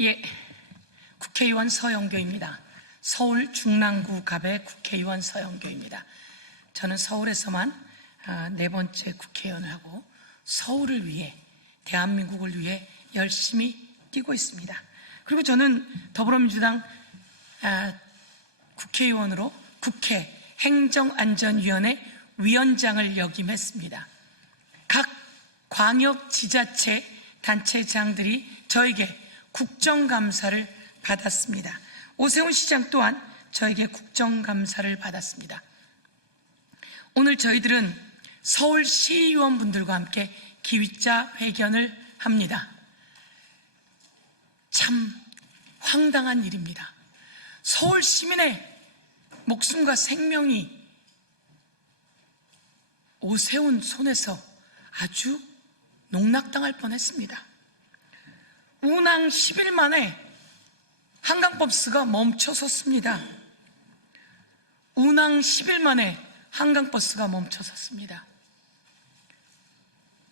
예, 국회의원 서영교입니다. 서울 중랑구 갑의 국회의원 서영교입니다. 저는 서울에서만 4번째 국회의원을 하고 서울을 위해, 대한민국을 위해 열심히 뛰고 있습니다. 그리고 저는 더불어민주당 국회의원으로 국회 행정안전위원회 위원장을 역임했습니다. 각 광역 지자체 단체장들이 저에게 국정감사를 받았습니다. 오세훈 시장 또한 저에게 국정감사를 받았습니다. 오늘 저희들은 서울 시의원분들과 함께 기위자 회견을 합니다. 참 황당한 일입니다. 서울 시민의 목숨과 생명이 오세훈 손에서 아주 농락당할 뻔했습니다. 운항 10일 만에 한강버스가 멈춰섰습니다. 운항 10일 만에 한강버스가 멈춰섰습니다.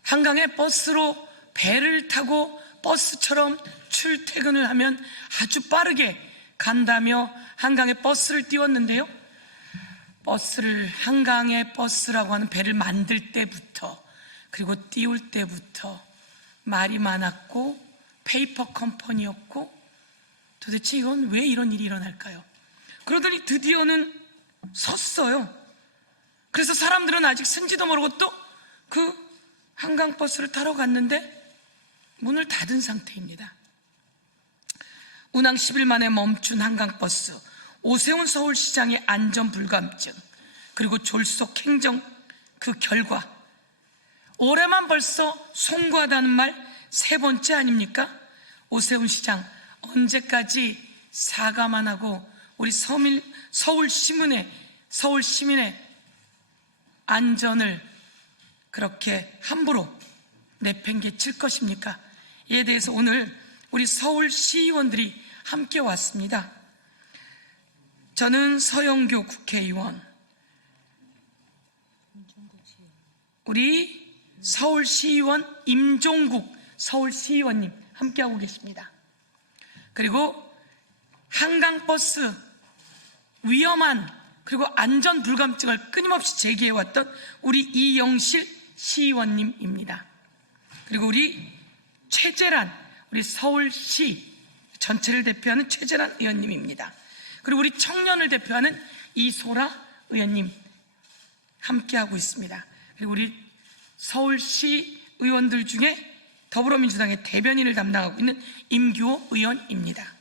한강에 버스로 배를 타고 버스처럼 출퇴근을 하면 아주 빠르게 간다며 한강에 버스를 띄웠는데요, 버스를 한강에 버스라고 하는 배를 만들 때부터, 그리고 띄울 때부터 말이 많았고 페이퍼 컴퍼니였고, 도대체 이건 왜 이런 일이 일어날까요? 그러더니 드디어는 섰어요. 그래서 사람들은 아직 쓴지도 모르고 또 그 한강버스를 타러 갔는데 문을 닫은 상태입니다. 운항 10일 만에 멈춘 한강버스, 오세훈 서울시장의 안전불감증, 그리고 졸속 행정 그 결과, 올해만 벌써 송구하다는 말 3번째 아닙니까? 오세훈 시장, 언제까지 사과만 하고 우리 서울 시민의 안전을 그렇게 함부로 내팽개칠 것입니까? 이에 대해서 오늘 우리 서울 시의원들이 함께 왔습니다. 저는 서영교 국회의원, 우리 서울시의원 임종국 서울시의원님 함께하고 계십니다. 그리고 한강버스 위험한 그리고 안전불감증을 끊임없이 제기해왔던 우리 이영실 시의원님입니다. 그리고 우리 최재란, 우리 서울시 전체를 대표하는 최재란 의원님입니다. 그리고 우리 청년을 대표하는 이소라 의원님 함께하고 있습니다. 그리고 우리 서울시 의원들 중에 더불어민주당의 대변인을 담당하고 있는 임규호 의원입니다.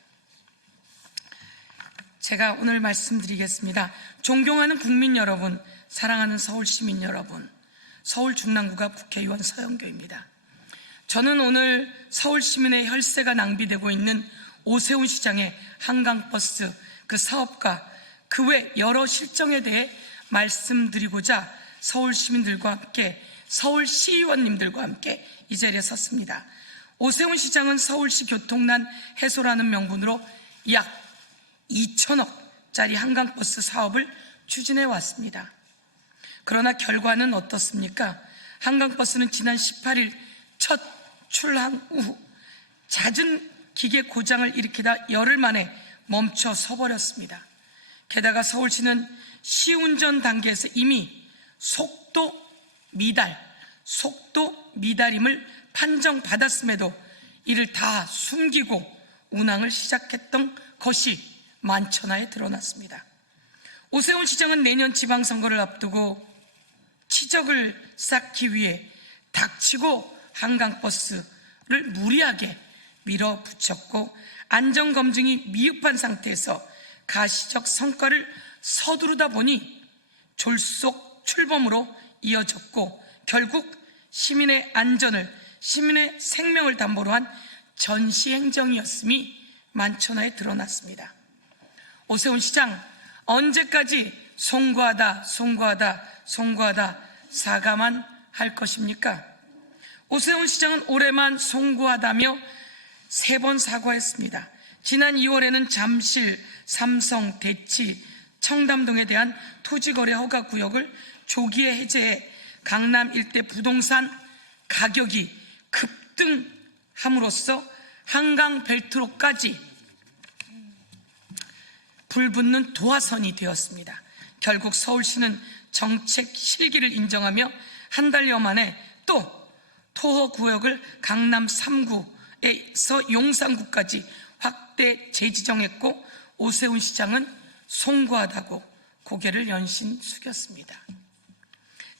제가 오늘 말씀드리겠습니다. 존경하는 국민 여러분, 사랑하는 서울시민 여러분, 서울 중랑구갑 국회의원 서영교입니다. 저는 오늘 서울시민의 혈세가 낭비되고 있는 오세훈 시장의 한강버스 그 사업과 그 외 여러 실정에 대해 말씀드리고자 서울시민들과 함께, 서울시의원님들과 함께 이 자리에 섰습니다. 오세훈 시장은 서울시 교통난 해소라는 명분으로 약 2천억짜리 한강버스 사업을 추진해 왔습니다. 그러나 결과는 어떻습니까? 한강버스는 지난 18일 첫 출항 후 잦은 기계 고장을 일으키다 열흘 만에 멈춰 서버렸습니다. 게다가 서울시는 시운전 단계에서 이미 속도 미달임을 판정받았음에도 이를 다 숨기고 운항을 시작했던 것이 만천하에 드러났습니다. 오세훈 시장은 내년 지방선거를 앞두고 치적을 쌓기 위해 닥치고 한강버스를 무리하게 밀어붙였고, 안전검증이 미흡한 상태에서 가시적 성과를 서두르다 보니 졸속 출범으로 이어졌고, 결국 시민의 안전을, 시민의 생명을 담보로 한 전시행정이었음이 만천하에 드러났습니다. 오세훈 시장, 언제까지 송구하다 사과만 할 것입니까? 오세훈 시장은 올해만 송구하다며 3번 사과했습니다. 지난 2월에는 잠실, 삼성, 대치, 청담동에 대한 토지거래 허가 구역을 조기에 해제해 강남 일대 부동산 가격이 급등함으로써 한강 벨트로까지 불붙는 도화선이 되었습니다. 결국 서울시는 정책 실기를 인정하며 한 달여 만에 또 토호구역을 강남 3구에서 용산구까지 확대 재지정했고, 오세훈 시장은 송구하다고 고개를 연신 숙였습니다.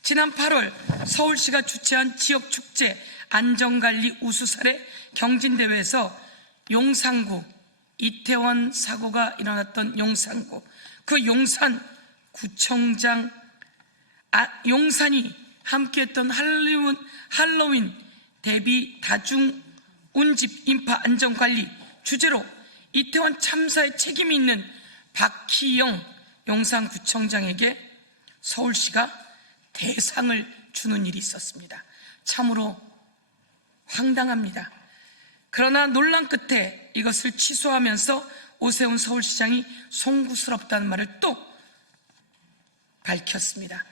지난 8월 서울시가 주최한 지역축제 안전관리 우수사례 경진대회에서 용산구, 이태원 사고가 일어났던 용산구, 그 용산구청장 용산이 함께했던 할로윈 대비 다중 운집 인파 안전관리 주제로 이태원 참사에 책임이 있는 박희영 용산구청장에게 서울시가 대상을 주는 일이 있었습니다. 참으로 황당합니다. 그러나 논란 끝에 이것을 취소하면서 오세훈 서울시장이 송구스럽다는 말을 또 밝혔습니다.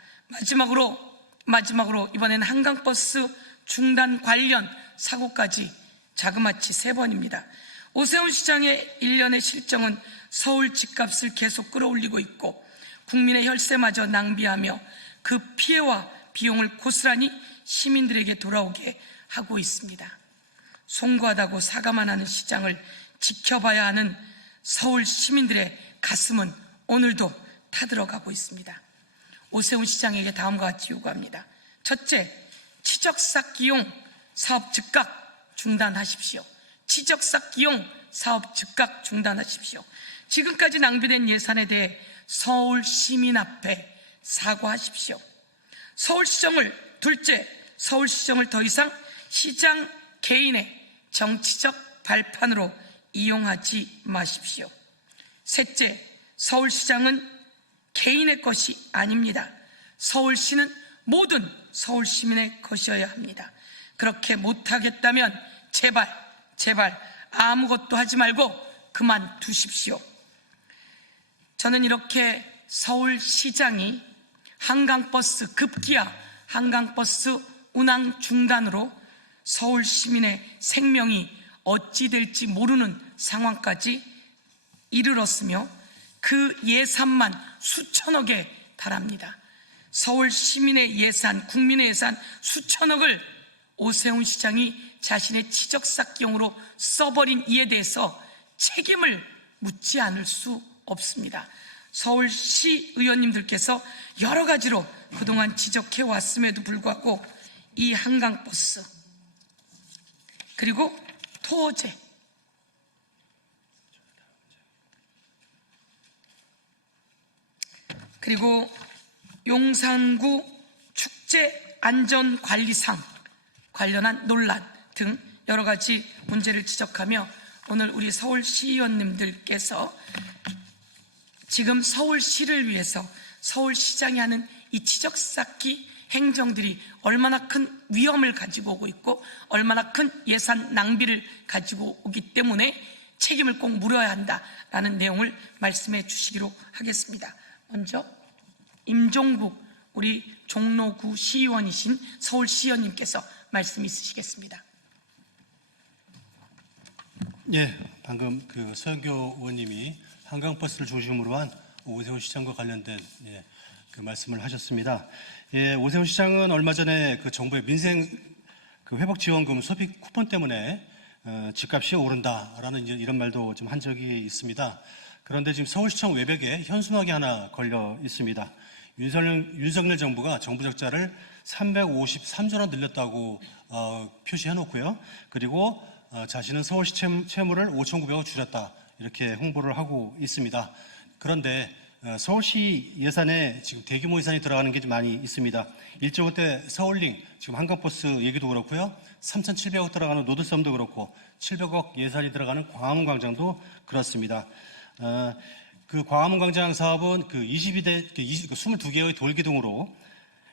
마지막으로 이번에는 한강버스 중단 관련 사고까지 자그마치 3번입니다. 오세훈 시장의 일련의 실정은 서울 집값을 계속 끌어올리고 있고 국민의 혈세마저 낭비하며 그 피해와 비용을 고스란히 시민들에게 돌아오게 하고 있습니다. 송구하다고 사과만 하는 시장을 지켜봐야 하는 서울 시민들의 가슴은 오늘도 타들어가고 있습니다. 오세훈 시장에게 다음과 같이 요구합니다. 첫째, 치적쌓기용 사업 즉각 중단하십시오. 치적쌓기용 사업 즉각 중단하십시오. 지금까지 낭비된 예산에 대해 서울 시민 앞에 사과하십시오. 둘째, 서울시정을 더 이상 시장 개인의 정치적 발판으로 이용하지 마십시오. 셋째, 서울시장은 개인의 것이 아닙니다. 서울시는 모든 서울 시민의 것이어야 합니다. 그렇게 못하겠다면 제발 아무것도 하지 말고 그만두십시오. 저는 이렇게 서울시장이 급기야 한강버스 운항 중단으로 서울 시민의 생명이 어찌 될지 모르는 상황까지 이르렀으며 그 예산만 수천억에 달합니다. 서울 시민의 예산, 국민의 예산 수천억을 오세훈 시장이 자신의 치적쌓기용으로 써버린 이에 대해서 책임을 묻지 않을 수 없습니다. 서울시 의원님들께서 여러 가지로 그동안 지적해 왔음에도 불구하고 이 한강버스 그리고 토호제 그리고 용산구 축제 안전관리상 관련한 논란 등 여러 가지 문제를 지적하며 오늘 우리 서울시의원님들께서 지금 서울시를 위해서 서울시장이 하는 이 치적쌓기 행정들이 얼마나 큰 위험을 가지고 오고 있고 얼마나 큰 예산 낭비를 가지고 오기 때문에 책임을 꼭 물어야 한다라는 내용을 말씀해 주시기로 하겠습니다. 먼저 임종국 우리 종로구 시의원이신 서울시의원님께서 말씀 있으시겠습니다. 예, 방금 서영교 의원님이 한강버스를 중심으로 한 오세훈 시장과 관련된 그 말씀을 하셨습니다. 예, 오세훈 시장은 얼마 전에 정부의 민생 회복지원금 소비 쿠폰 때문에 집값이 오른다라는 이런 말도 좀 한 적이 있습니다. 그런데 지금 서울시청 외벽에 현수막이 하나 걸려 있습니다. 윤석열 정부가 정부 적자를 353조 원 늘렸다고 표시해 놓고요. 그리고 자신은 서울시 채무를 5,900억 줄였다 이렇게 홍보를 하고 있습니다. 그런데 서울시 예산에 지금 대규모 예산이 들어가는 게 좀 많이 있습니다. 1조 때 서울링 지금 한강버스 얘기도 그렇고요. 3,700억 들어가는 노드섬도 그렇고 700억 예산이 들어가는 광화문 광장도 그렇습니다. 그 광화문 광장 사업은 22개의 돌기둥으로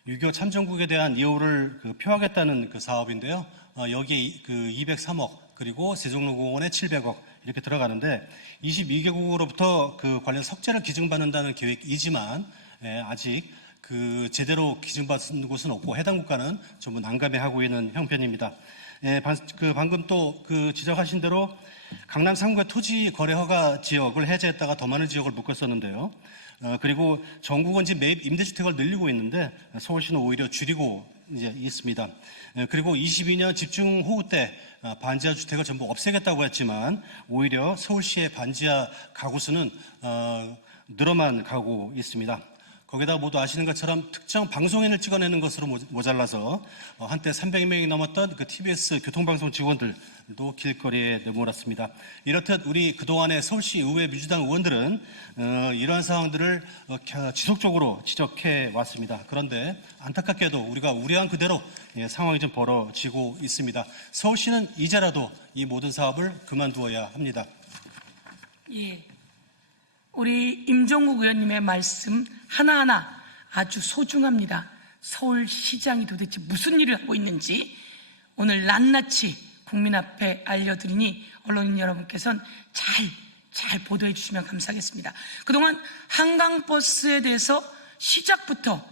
6.25 참전국에 대한 예우를 표하겠다는 사업인데요. 여기에 203억 그리고 세종로공원에 700억 이렇게 들어가는데 22개국으로부터 관련 석재를 기증받는다는 계획이지만 아직 제대로 기증받은 곳은 없고 해당 국가는 전부 난감해하고 있는 형편입니다. 방금 또 그 지적하신 대로 강남 상구의 토지 거래 허가 지역을 해제했다가 더 많은 지역을 묶었었는데요. 그리고 정부건지 매입 임대주택을 늘리고 있는데 서울시는 오히려 줄이고 이제 있습니다. 그리고 22년 집중호우 때 반지하 주택을 전부 없애겠다고 했지만 오히려 서울시의 반지하 가구 수는 늘어만 가고 있습니다. 거기다 모두 아시는 것처럼 특정 방송인을 찍어내는 것으로 모자라서 한때 300명이 넘었던 그 TBS 교통방송 직원들도 길거리에 내몰았습니다. 이렇듯 우리 그동안의 서울시 의회 민주당 의원들은 이러한 상황들을 지속적으로 지적해 왔습니다. 그런데 안타깝게도 우리가 우려한 그대로 상황이 좀 벌어지고 있습니다. 서울시는 이제라도 이 모든 사업을 그만두어야 합니다. 예. 우리 임종국 의원님의 말씀 하나하나 아주 소중합니다. 서울시장이 도대체 무슨 일을 하고 있는지 오늘 낱낱이 국민 앞에 알려드리니 언론인 여러분께서는 잘 보도해 주시면 감사하겠습니다. 그동안 한강버스에 대해서 시작부터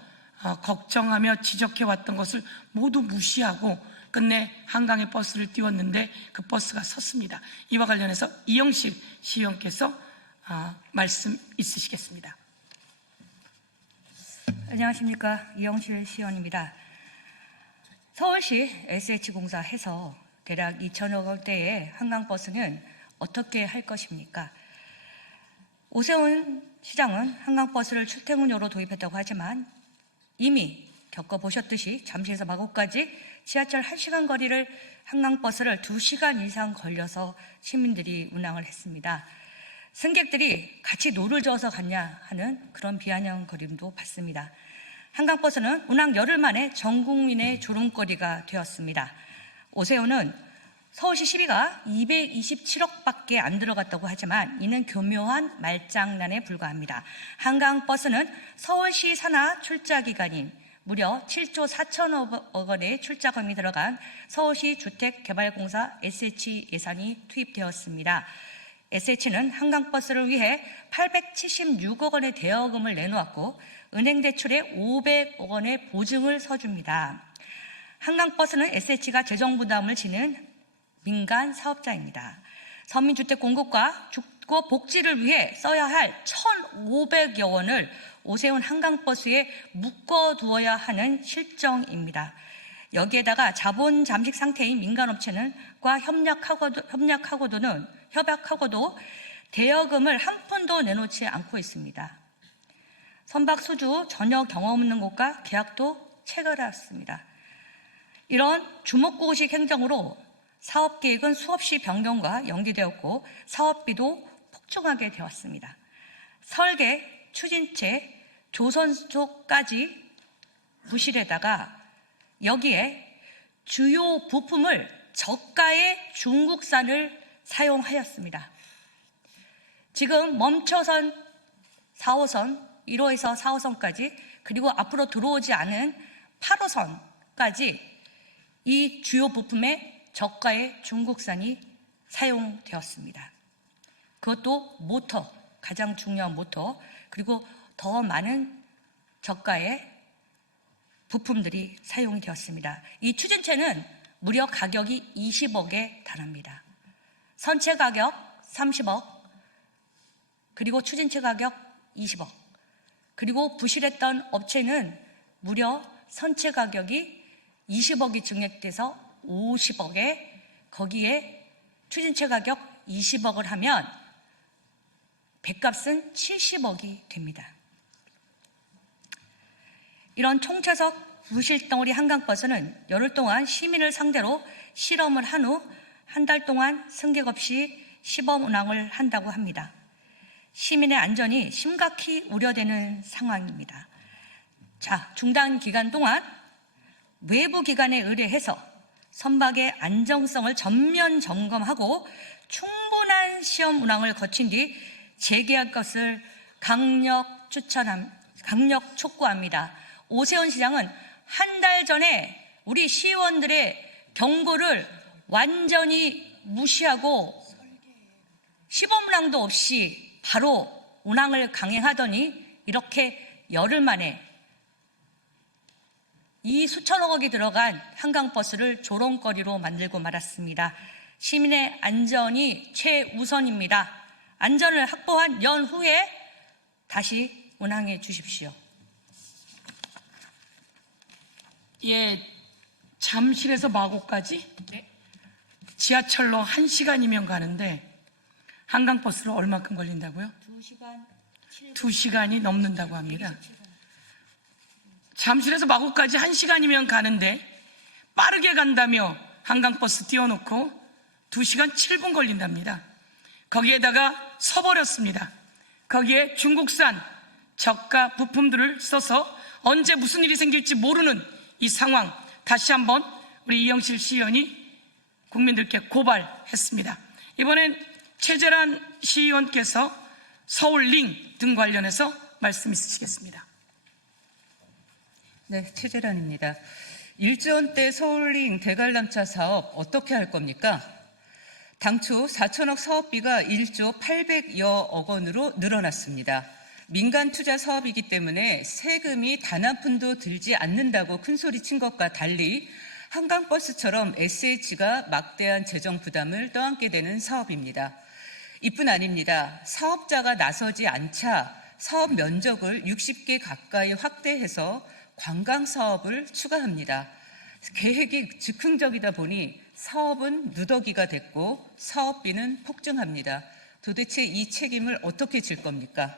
걱정하며 지적해왔던 것을 모두 무시하고 끝내 한강에 버스를 띄웠는데 그 버스가 섰습니다. 이와 관련해서 이영실 시의원께서 말씀 있으시겠습니다. 안녕하십니까. 이영실 시의원입니다. 서울시 SH공사 해서 대략 2천억 원대의 한강버스는 어떻게 할 것입니까? 오세훈 시장은 한강버스를 출퇴근용으로 도입했다고 하지만 이미 겪어보셨듯이 잠실에서 마곡까지 지하철 1시간 거리를 한강버스를 2시간 이상 걸려서 시민들이 운항을 했습니다. 승객들이 같이 노를 저어서 갔냐 하는 그런 비아냥거림도 받습니다. 한강버스는 운항 열흘 만에 전 국민의 조롱거리가 되었습니다. 오세훈은 서울시 시비가 227억밖에 안 들어갔다고 하지만 이는 교묘한 말장난에 불과합니다. 한강버스는 서울시 산하 출자 기간인 무려 7조 4천억 원의 출자금이 들어간 서울시 주택개발공사 SH 예산이 투입되었습니다. SH는 한강버스를 위해 876억 원의 대여금을 내놓았고 은행 대출에 500억 원의 보증을 서줍니다. 한강버스는 SH가 재정 부담을 지는 민간 사업자입니다. 서민주택 공급과 주거 복지를 위해 써야 할 1,500여 원을 오세훈 한강버스에 묶어두어야 하는 실정입니다. 여기에다가 자본 잠식 상태인 민간업체는과 협약하고도 대여금을 한 푼도 내놓지 않고 있습니다. 선박수주 전혀 경험 없는 곳과 계약도 체결했습니다. 이런 주먹구구식 행정으로 사업계획은 수없이 변경과 연기되었고 사업비도 폭증하게 되었습니다. 설계, 추진체, 조선소까지 부실에다가 여기에 주요 부품을 저가의 중국산을 사용하였습니다. 지금 멈춰선 4호선, 1호에서 4호선까지 그리고 앞으로 들어오지 않은 8호선까지 이 주요 부품에 저가의 중국산이 사용되었습니다. 그것도 모터, 가장 중요한 모터, 그리고 더 많은 저가의 부품들이 사용이 되었습니다. 이 추진체는 무려 가격이 20억에 달합니다. 선체 가격 30억, 그리고 추진체 가격 20억, 그리고 부실했던 업체는 무려 선체 가격이 20억이 증액돼서 50억에 거기에 추진체 가격 20억을 하면 배값은 70억이 됩니다. 이런 총차석 부실덩어리 한강버스는 열흘 동안 시민을 상대로 실험을 한 후 한 달 동안 승객 없이 시범 운항을 한다고 합니다. 시민의 안전이 심각히 우려되는 상황입니다. 자, 중단 기간 동안 외부 기관에 의뢰해서 선박의 안정성을 전면 점검하고 충분한 시험 운항을 거친 뒤 재개할 것을 강력 촉구합니다. 오세훈 시장은 한 달 전에 우리 시의원들의 경고를 완전히 무시하고 시범 운항도 없이 바로 운항을 강행하더니 이렇게 열흘 만에 이 수천억이 들어간 한강버스를 조롱거리로 만들고 말았습니다. 시민의 안전이 최우선입니다. 안전을 확보한 연후에 다시 운항해 주십시오. 예, 잠실에서 마곡까지 지하철로 1시간이면 가는데 한강버스로 얼마큼 걸린다고요? 2시간이 넘는다고 합니다. 잠실에서 마곡까지 1시간이면 가는데 빠르게 간다며 한강버스 띄워놓고 2시간 7분 걸린답니다. 거기에다가 서버렸습니다. 거기에 중국산 저가 부품들을 써서 언제 무슨 일이 생길지 모르는 이 상황, 다시 한번 우리 이영실 시의원이 국민들께 고발했습니다. 이번엔 최재란 시의원께서 서울링 등 관련해서 말씀 있으시겠습니다. 네, 최재란입니다. 일전때 서울링 대관람차 사업 어떻게 할 겁니까? 당초 4천억 사업비가 1조 800여억 원으로 늘어났습니다. 민간 투자 사업이기 때문에 세금이 단 한 푼도 들지 않는다고 큰소리 친 것과 달리 한강버스처럼 SH가 막대한 재정 부담을 떠안게 되는 사업입니다. 이뿐 아닙니다. 사업자가 나서지 않자 사업 면적을 60개 가까이 확대해서 관광 사업을 추가합니다. 계획이 즉흥적이다 보니 사업은 누더기가 됐고 사업비는 폭증합니다. 도대체 이 책임을 어떻게 질 겁니까?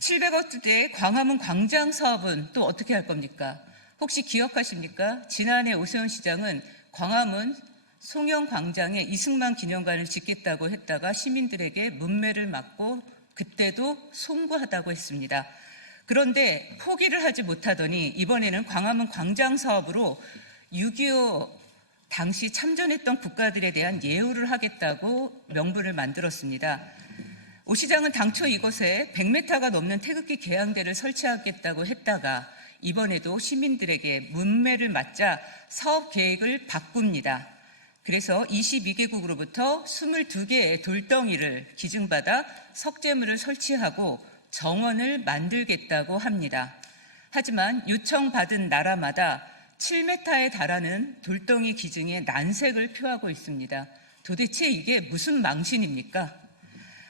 700억대 광화문 광장 사업은 또 어떻게 할 겁니까? 혹시 기억하십니까? 지난해 오세훈 시장은 광화문 송영 광장에 이승만 기념관을 짓겠다고 했다가 시민들에게 문매를 맞고 그때도 송구하다고 했습니다. 그런데 포기를 하지 못하더니 이번에는 광화문 광장 사업으로 6.25 당시 참전했던 국가들에 대한 예우를 하겠다고 명분을 만들었습니다. 오 시장은 당초 이곳에 100m가 넘는 태극기 개항대를 설치하겠다고 했다가 이번에도 시민들에게 문매를 맞자 사업 계획을 바꿉니다. 그래서 22개국으로부터 22개의 돌덩이를 기증받아 석재물을 설치하고 정원을 만들겠다고 합니다. 하지만 요청받은 나라마다 7m에 달하는 돌덩이 기증에 난색을 표하고 있습니다. 도대체 이게 무슨 망신입니까?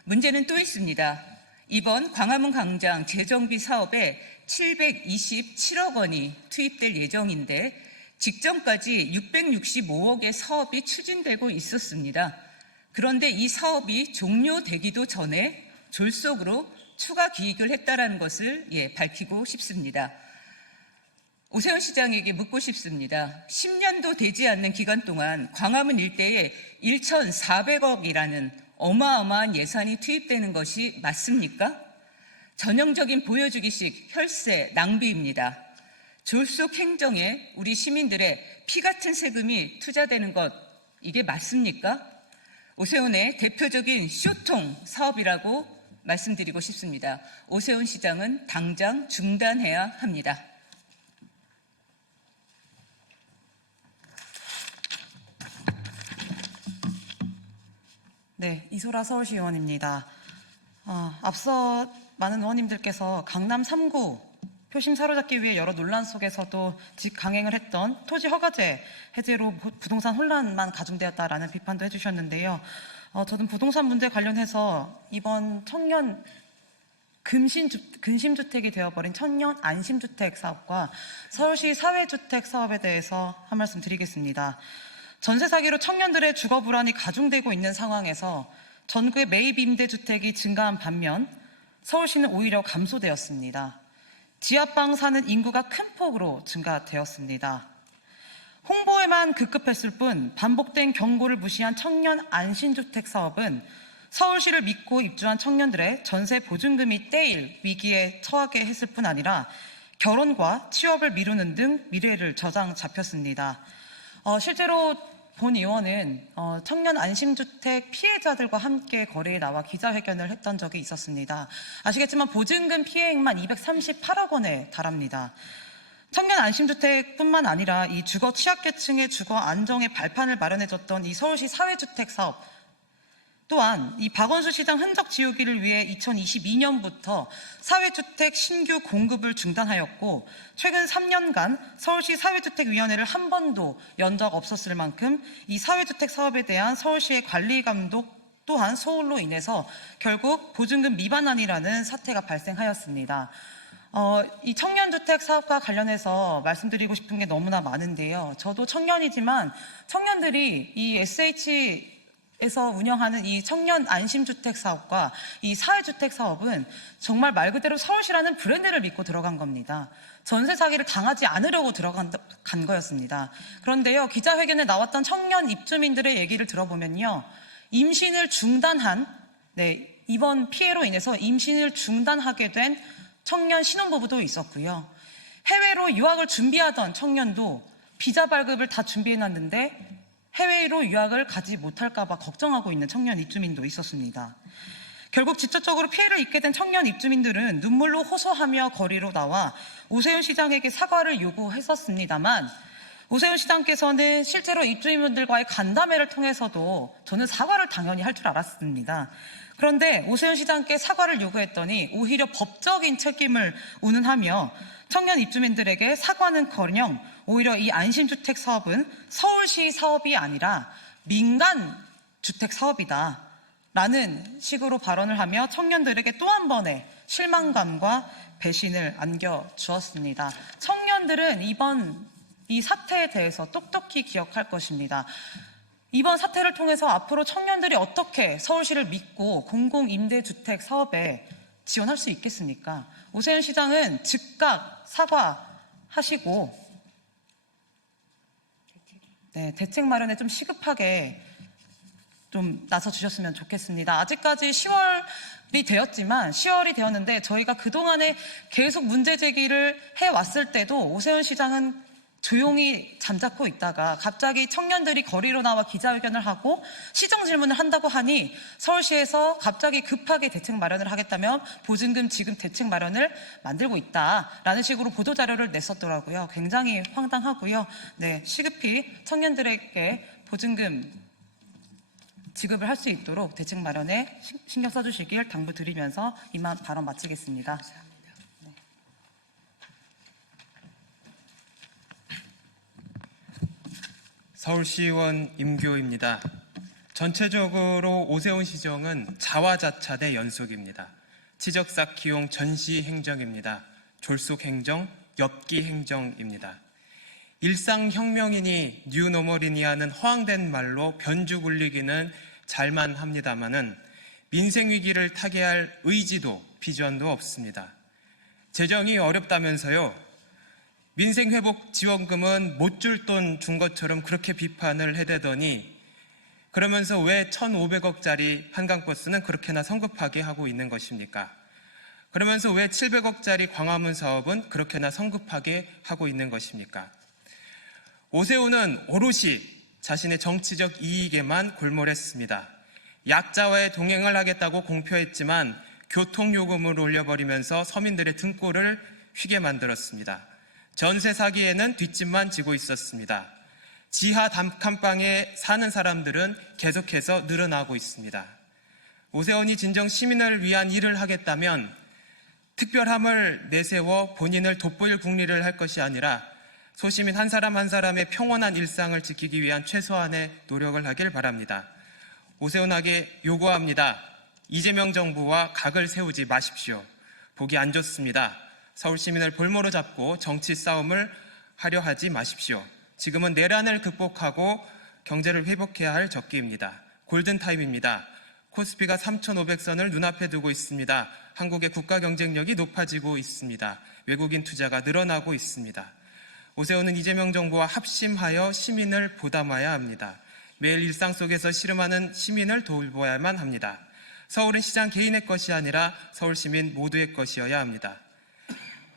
문제는 또 있습니다. 이번 광화문 광장 재정비 사업에 727억 원이 투입될 예정인데 직전까지 665억의 사업이 추진되고 있었습니다. 그런데 이 사업이 종료되기도 전에 졸속으로 추가 기획을 했다는 것을 밝히고 싶습니다. 오세훈 시장에게 묻고 싶습니다. 10년도 되지 않는 기간 동안 광화문 일대에 1,400억이라는 어마어마한 예산이 투입되는 것이 맞습니까? 전형적인 보여주기식 혈세 낭비입니다. 졸속 행정에 우리 시민들의 피 같은 세금이 투자되는 것, 이게 맞습니까? 오세훈의 대표적인 쇼통 사업이라고 말씀드리고 싶습니다. 오세훈 시장은 당장 중단해야 합니다. 네, 이소라 서울시의원입니다. 앞서 많은 의원님들께서 강남 3구 표심 사로잡기 위해 여러 논란 속에서도 강행을 했던 토지 허가제 해제로 부동산 혼란만 가중되었다라는 비판도 해주셨는데요. 저는 부동산 문제 관련해서 이번 청년 근심주택이 되어버린 청년 안심주택 사업과 서울시 사회주택 사업에 대해서 한 말씀 드리겠습니다. 전세 사기로 청년들의 주거 불안이 가중되고 있는 상황에서 전국의 매입 임대주택이 증가한 반면 서울시는 오히려 감소되었습니다. 지하방 사는 인구가 큰 폭으로 증가되었습니다. 홍보에만 급급했을 뿐 반복된 경고를 무시한 청년 안심주택 사업은 서울시를 믿고 입주한 청년들의 전세 보증금이 떼일 위기에 처하게 했을 뿐 아니라 결혼과 취업을 미루는 등 미래를 저장 잡혔습니다. 실제로 본 의원은 청년 안심주택 피해자들과 함께 거리에 나와 기자회견을 했던 적이 있었습니다. 아시겠지만 보증금 피해액만 238억 원에 달합니다. 청년 안심주택뿐만 아니라 이 주거 취약계층의 주거 안정의 발판을 마련해줬던 이 서울시 사회주택 사업, 또한 이 박원순 시장 흔적 지우기를 위해 2022년부터 사회주택 신규 공급을 중단하였고 최근 3년간 서울시 사회주택위원회를 한 번도 연 적 없었을 만큼 이 사회주택 사업에 대한 서울시의 관리 감독 또한 소홀로 인해서 결국 보증금 미반환이라는 사태가 발생하였습니다. 이 청년주택 사업과 관련해서 말씀드리고 싶은 게 너무나 많은데요. 저도 청년이지만 청년들이 이 SH에서 운영하는 이 청년 안심주택 사업과 이 사회주택 사업은 정말 말 그대로 서울시라는 브랜드를 믿고 들어간 겁니다. 전세 사기를 당하지 않으려고 들어간 거였습니다. 그런데요, 기자회견에 나왔던 청년 입주민들의 얘기를 들어보면요, 임신을 중단한, 이번 피해로 인해서 임신을 중단하게 된 청년 신혼부부도 있었고요. 해외로 유학을 준비하던 청년도 비자 발급을 다 준비해놨는데 해외로 유학을 가지 못할까봐 걱정하고 있는 청년 입주민도 있었습니다. 결국 직접적으로 피해를 입게 된 청년 입주민들은 눈물로 호소하며 거리로 나와 오세훈 시장에게 사과를 요구했었습니다만 오세훈 시장께서는 실제로 입주민분들과의 간담회를 통해서도 저는 사과를 당연히 할 줄 알았습니다. 그런데 오세훈 시장께 사과를 요구했더니 오히려 법적인 책임을 운운하며 청년 입주민들에게 사과는커녕 오히려 이 안심주택 사업은 서울시 사업이 아니라 민간 주택 사업이다 라는 식으로 발언을 하며 청년들에게 또 한 번의 실망감과 배신을 안겨주었습니다. 청년들은 이번 이 사태에 대해서 똑똑히 기억할 것입니다. 이번 사태를 통해서 앞으로 청년들이 어떻게 서울시를 믿고 공공임대주택 사업에 지원할 수 있겠습니까? 오세훈 시장은 즉각 사과하시고 대책 마련에 좀 시급하게 좀 나서주셨으면 좋겠습니다. 아직까지 10월이 되었는데 저희가 그동안에 계속 문제 제기를 해왔을 때도 오세훈 시장은 조용히 잠자코 있다가 갑자기 청년들이 거리로 나와 기자회견을 하고 시정 질문을 한다고 하니 서울시에서 갑자기 급하게 대책 마련을 하겠다면 보증금 지급 대책 마련을 만들고 있다라는 식으로 보도자료를 냈었더라고요. 굉장히 황당하고요. 시급히 청년들에게 보증금 지급을 할 수 있도록 대책 마련에 신경 써주시길 당부드리면서 이만 발언 마치겠습니다. 서울시의원 임교입니다. 전체적으로 오세훈 시정은 자화자찬의 연속입니다. 치적삭 기용 전시 행정입니다. 졸속 행정, 엽기 행정입니다. 일상혁명이니 뉴노멀이니 하는 허황된 말로 변주 굴리기는 잘만 합니다마는 민생 위기를 타개할 의지도 비전도 없습니다. 재정이 어렵다면서요. 민생회복 지원금은 못 줄 돈 준 것처럼 그렇게 비판을 해대더니 그러면서 왜 1,500억짜리 한강버스는 그렇게나 성급하게 하고 있는 것입니까? 그러면서 왜 700억짜리 광화문 사업은 그렇게나 성급하게 하고 있는 것입니까? 오세훈은 오롯이 자신의 정치적 이익에만 골몰했습니다. 약자와의 동행을 하겠다고 공표했지만 교통요금을 올려버리면서 서민들의 등골을 휘게 만들었습니다. 전세 사기에는 뒷짐만 지고 있었습니다. 지하 단칸방에 사는 사람들은 계속해서 늘어나고 있습니다. 오세훈이 진정 시민을 위한 일을 하겠다면 특별함을 내세워 본인을 돋보일 국리를 할 것이 아니라 소시민 한 사람 한 사람의 평온한 일상을 지키기 위한 최소한의 노력을 하길 바랍니다. 오세훈에게 요구합니다. 이재명 정부와 각을 세우지 마십시오. 보기 안 좋습니다. 서울 시민을 볼모로 잡고 정치 싸움을 하려 하지 마십시오. 지금은 내란을 극복하고 경제를 회복해야 할 적기입니다. 골든타임입니다. 코스피가 3,500선을 눈앞에 두고 있습니다. 한국의 국가 경쟁력이 높아지고 있습니다. 외국인 투자가 늘어나고 있습니다. 오세훈은 이재명 정부와 합심하여 시민을 보담해야 합니다. 매일 일상 속에서 씨름하는 시민을 돌보아야만 합니다. 서울은 시장 개인의 것이 아니라 서울 시민 모두의 것이어야 합니다.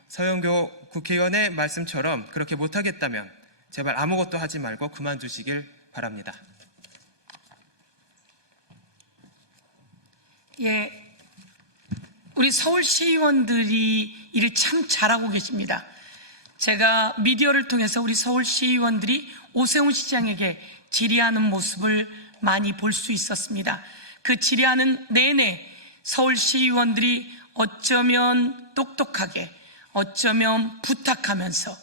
서영교 국회의원의 말씀처럼 그렇게 못하겠다면 제발 아무것도 하지 말고 그만두시길 바랍니다. 우리 서울시의원들이 일을 참 잘하고 계십니다. 제가 미디어를 통해서 우리 서울시의원들이 오세훈 시장에게 질의하는 모습을 많이 볼 수 있었습니다. 그 질의하는 내내 서울시의원들이 어쩌면 똑똑하게, 어쩌면 부탁하면서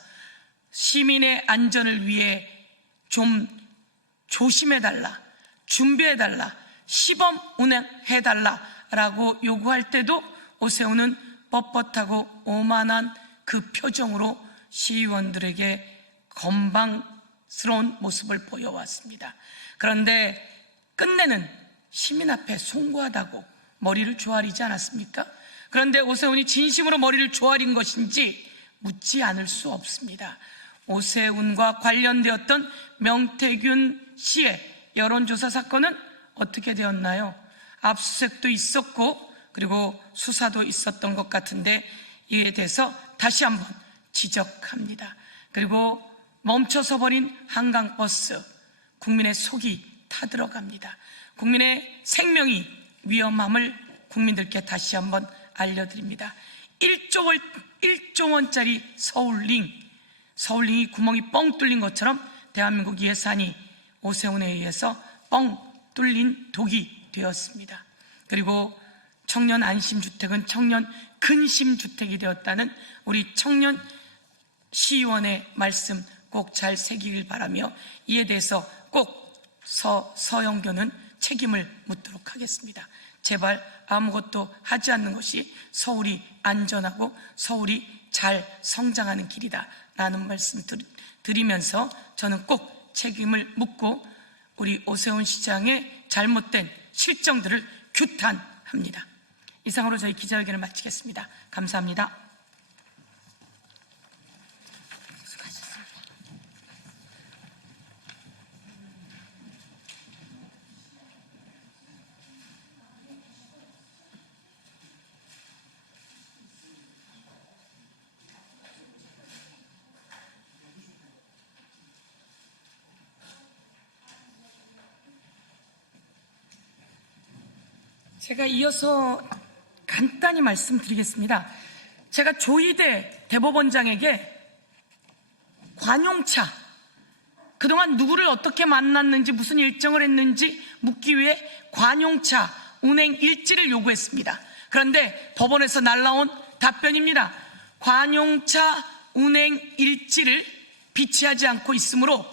시민의 안전을 위해 좀 조심해달라, 준비해달라, 시범 운행해달라라고 요구할 때도 오세훈은 뻣뻣하고 오만한 그 표정으로 시의원들에게 건방스러운 모습을 보여왔습니다. 그런데 끝내는 시민 앞에 송구하다고 머리를 조아리지 않았습니까? 그런데 오세훈이 진심으로 머리를 조아린 것인지 묻지 않을 수 없습니다. 오세훈과 관련되었던 명태균 씨의 여론조사 사건은 어떻게 되었나요? 압수수색도 있었고 그리고 수사도 있었던 것 같은데 이에 대해서 다시 한번 지적합니다. 그리고 멈춰서 버린 한강버스, 국민의 속이 타들어갑니다. 국민의 생명이 위험함을 국민들께 다시 한번 알려드립니다. 1조 원짜리 서울링이 구멍이 뻥 뚫린 것처럼 대한민국 예산이 오세훈에 의해서 뻥 뚫린 독이 되었습니다. 그리고 청년 안심주택은 청년 근심주택이 되었다는 우리 청년 시의원의 말씀 꼭 잘 새기길 바라며 이에 대해서 꼭 서영교는 책임을 묻도록 하겠습니다. 제발 아무것도 하지 않는 것이 서울이 안전하고 서울이 잘 성장하는 길이다 라는 말씀 드리면서 저는 꼭 책임을 묻고 우리 오세훈 시장의 잘못된 실정들을 규탄합니다. 이상으로 저희 기자회견을 마치겠습니다. 감사합니다. 제가 이어서 간단히 말씀드리겠습니다. 제가 조희대 대법원장에게 관용차, 그동안 누구를 어떻게 만났는지 무슨 일정을 했는지 묻기 위해 관용차 운행 일지를 요구했습니다. 그런데 법원에서 날라온 답변입니다. 관용차 운행 일지를 비치하지 않고 있으므로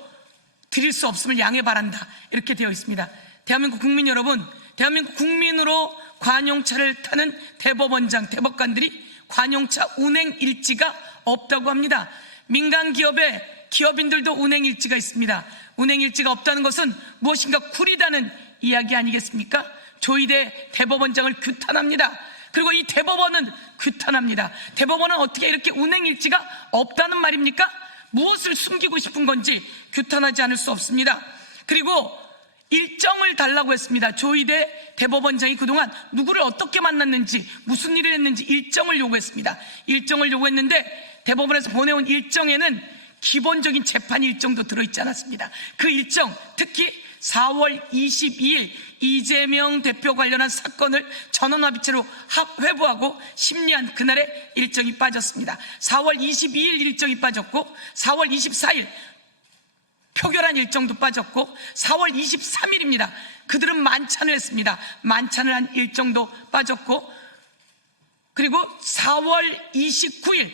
드릴 수 없음을 양해 바란다, 이렇게 되어 있습니다. 대한민국 국민 여러분, 대한민국 국민으로 관용차를 타는 대법원장, 대법관들이 관용차 운행 일지가 없다고 합니다. 민간 기업의 기업인들도 운행 일지가 있습니다. 운행 일지가 없다는 것은 무엇인가 구리다는 이야기 아니겠습니까? 조희대 대법원장을 규탄합니다. 그리고 이 대법원은 규탄합니다. 대법원은 어떻게 이렇게 운행 일지가 없다는 말입니까? 무엇을 숨기고 싶은 건지 규탄하지 않을 수 없습니다. 그리고 일정을 달라고 했습니다. 조희대 대법원장이 그동안 누구를 어떻게 만났는지 무슨 일을 했는지 일정을 요구했습니다. 일정을 요구했는데 대법원에서 보내온 일정에는 기본적인 재판 일정도 들어있지 않았습니다. 그 일정, 특히 4월 22일 이재명 대표 관련한 사건을 전원합의체로 회부하고 심리한 그날의 일정이 빠졌습니다. 4월 22일 일정이 빠졌고 4월 24일 표결한 일정도 빠졌고 4월 23일입니다. 그들은 만찬을 했습니다. 만찬을 한 일정도 빠졌고 그리고 4월 29일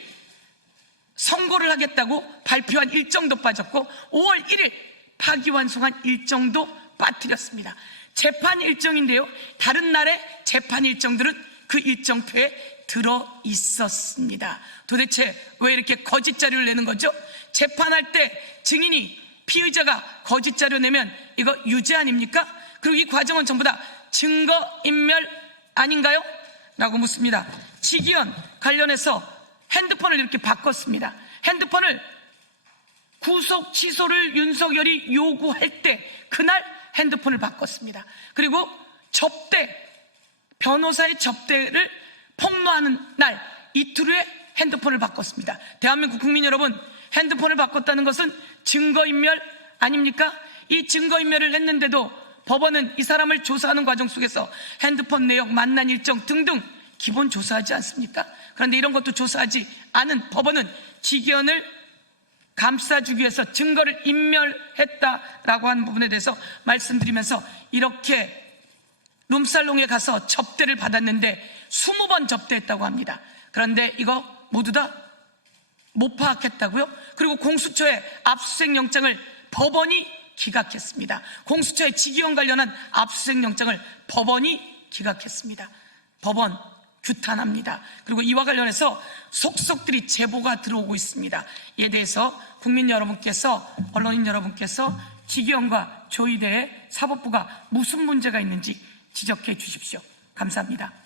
선고를 하겠다고 발표한 일정도 빠졌고 5월 1일 파기환송한 일정도 빠뜨렸습니다. 재판 일정인데요, 다른 날의 재판 일정들은 그 일정표에 들어 있었습니다. 도대체 왜 이렇게 거짓 자료를 내는 거죠? 재판할 때 증인이 피의자가 거짓 자료 내면 이거 유죄 아닙니까? 그리고 이 과정은 전부 다 증거인멸 아닌가요? 라고 묻습니다. 지기현 관련해서 핸드폰을 이렇게 바꿨습니다. 핸드폰을 구속 취소를 윤석열이 요구할 때 그날 핸드폰을 바꿨습니다. 그리고 변호사의 접대를 폭로하는 날 이틀 후에 핸드폰을 바꿨습니다. 대한민국 국민 여러분, 핸드폰을 바꿨다는 것은 증거인멸 아닙니까? 이 증거인멸을 했는데도 법원은 이 사람을 조사하는 과정 속에서 핸드폰 내역, 만난 일정 등등 기본 조사하지 않습니까? 그런데 이런 것도 조사하지 않은 법원은 지기현을 감싸주기 위해서 증거를 인멸했다라고 하는 부분에 대해서 말씀드리면서 이렇게 룸살롱에 가서 접대를 받았는데 20번 접대했다고 합니다. 그런데 이거 모두 다 못 파악했다고요? 그리고 공수처의 압수수색 영장을 법원이 기각했습니다. 공수처의 직위원 관련한 압수수색 영장을 법원이 기각했습니다. 법원 규탄합니다. 그리고 이와 관련해서 속속들이 제보가 들어오고 있습니다. 이에 대해서 국민 여러분께서, 언론인 여러분께서 직위원과 조의대의 사법부가 무슨 문제가 있는지 지적해 주십시오. 감사합니다.